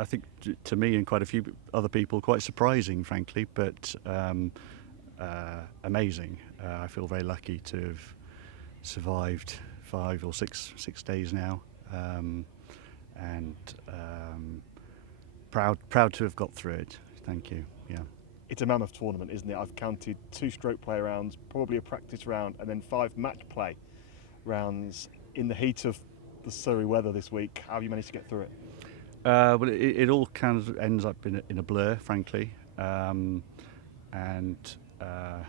I think to me and quite a few other people, quite surprising, frankly, but amazing. I feel very lucky to have survived 5 or 6 days now, and proud to have got through it. Thank you. Yeah. It's a mammoth tournament, isn't it? I've counted 2 stroke play rounds, probably a practice round, and then 5 match play rounds in the heat of the Surrey weather this week. How have you managed to get through it? Well, it all kind of ends up in a blur, frankly, but a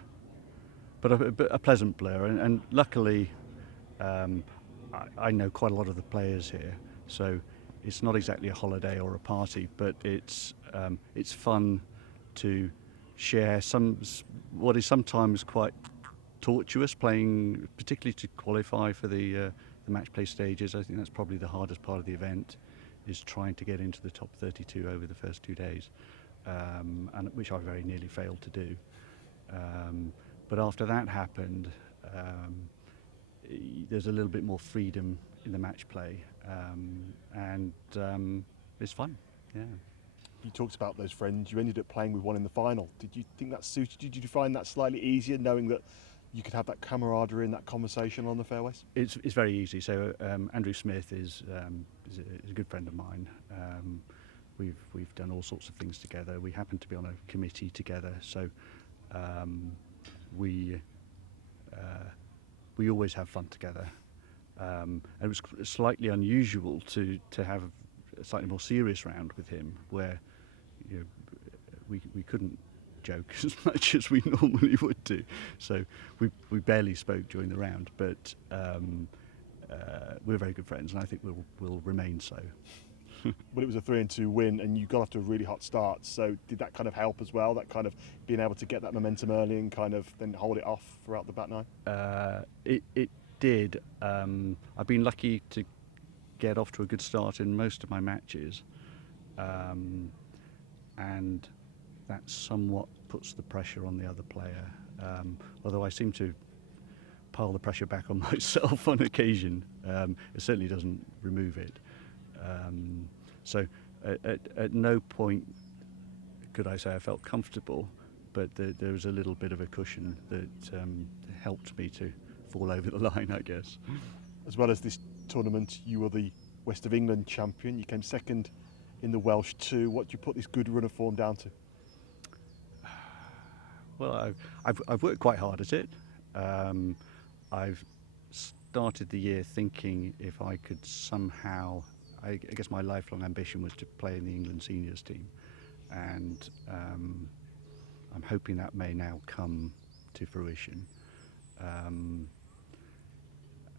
pleasant blur. And luckily, I know quite a lot of the players here, so it's not exactly a holiday or a party, but it's fun to share what is sometimes quite tortuous playing, particularly to qualify for the match play stages. I think that's probably the hardest part of the event, is trying to get into the top 32 over the first 2 days, and which I very nearly failed to do. But after that happened, there's a little bit more freedom in the match play, and it's fun. Yeah. You talked about those friends. You ended up playing with one in the final. Did you think that suited you? Did you find that slightly easier, knowing that you could have that camaraderie and that conversation on the fairways? It's very easy. So Andrew Smith is a good friend of mine. We've done all sorts of things together. We happen to be on a committee together, so we always have fun together. And it was slightly unusual to have a slightly more serious round with him, where we couldn't joke as much as we normally would do. So we barely spoke during the round, but we're very good friends, and I think we'll remain so. Well, it was a 3-2 win, and you got off to a really hot start. So did that kind of help as well? That kind of being able to get that momentum early and kind of then hold it off throughout the back nine? It did. I've been lucky to get off to a good start in most of my matches, and that somewhat puts the pressure on the other player. Although I seem to pile the pressure back on myself on occasion, it certainly doesn't remove it. So at no point could I say I felt comfortable, but there was a little bit of a cushion that helped me to fall over the line, I guess. As well as this tournament, you were the West of England champion. You came second in the Welsh too. What do you put this good run of form down to? Well, I've worked quite hard at it. I've started the year thinking if I could somehow, I guess my lifelong ambition was to play in the England seniors team, and I'm hoping that may now come to fruition.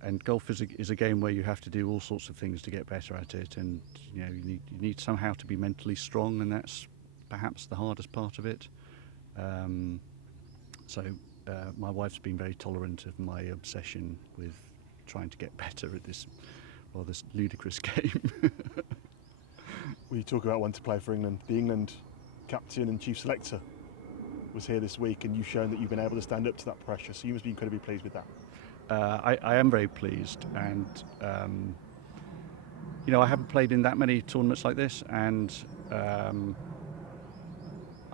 And golf is a game where you have to do all sorts of things to get better at it, and you need somehow to be mentally strong, and that's perhaps the hardest part of it. So my wife's been very tolerant of my obsession with trying to get better at this ludicrous game. Well, you talk about when to play for England. The England captain and chief selector was here this week, and you've shown that you've been able to stand up to that pressure, so you must be incredibly pleased with that. I am very pleased, and I haven't played in that many tournaments like this, and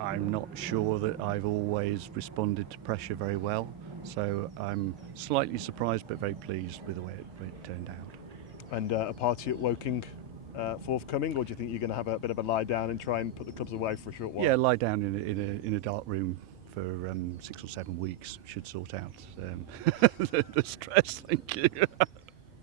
I'm not sure that I've always responded to pressure very well. So I'm slightly surprised, but very pleased with the way it turned out. And a party at Woking forthcoming, or do you think you're going to have a bit of a lie down and try and put the clubs away for a short while? Yeah, lie down in a dark room for 6 or 7 weeks should sort out the stress. Thank you.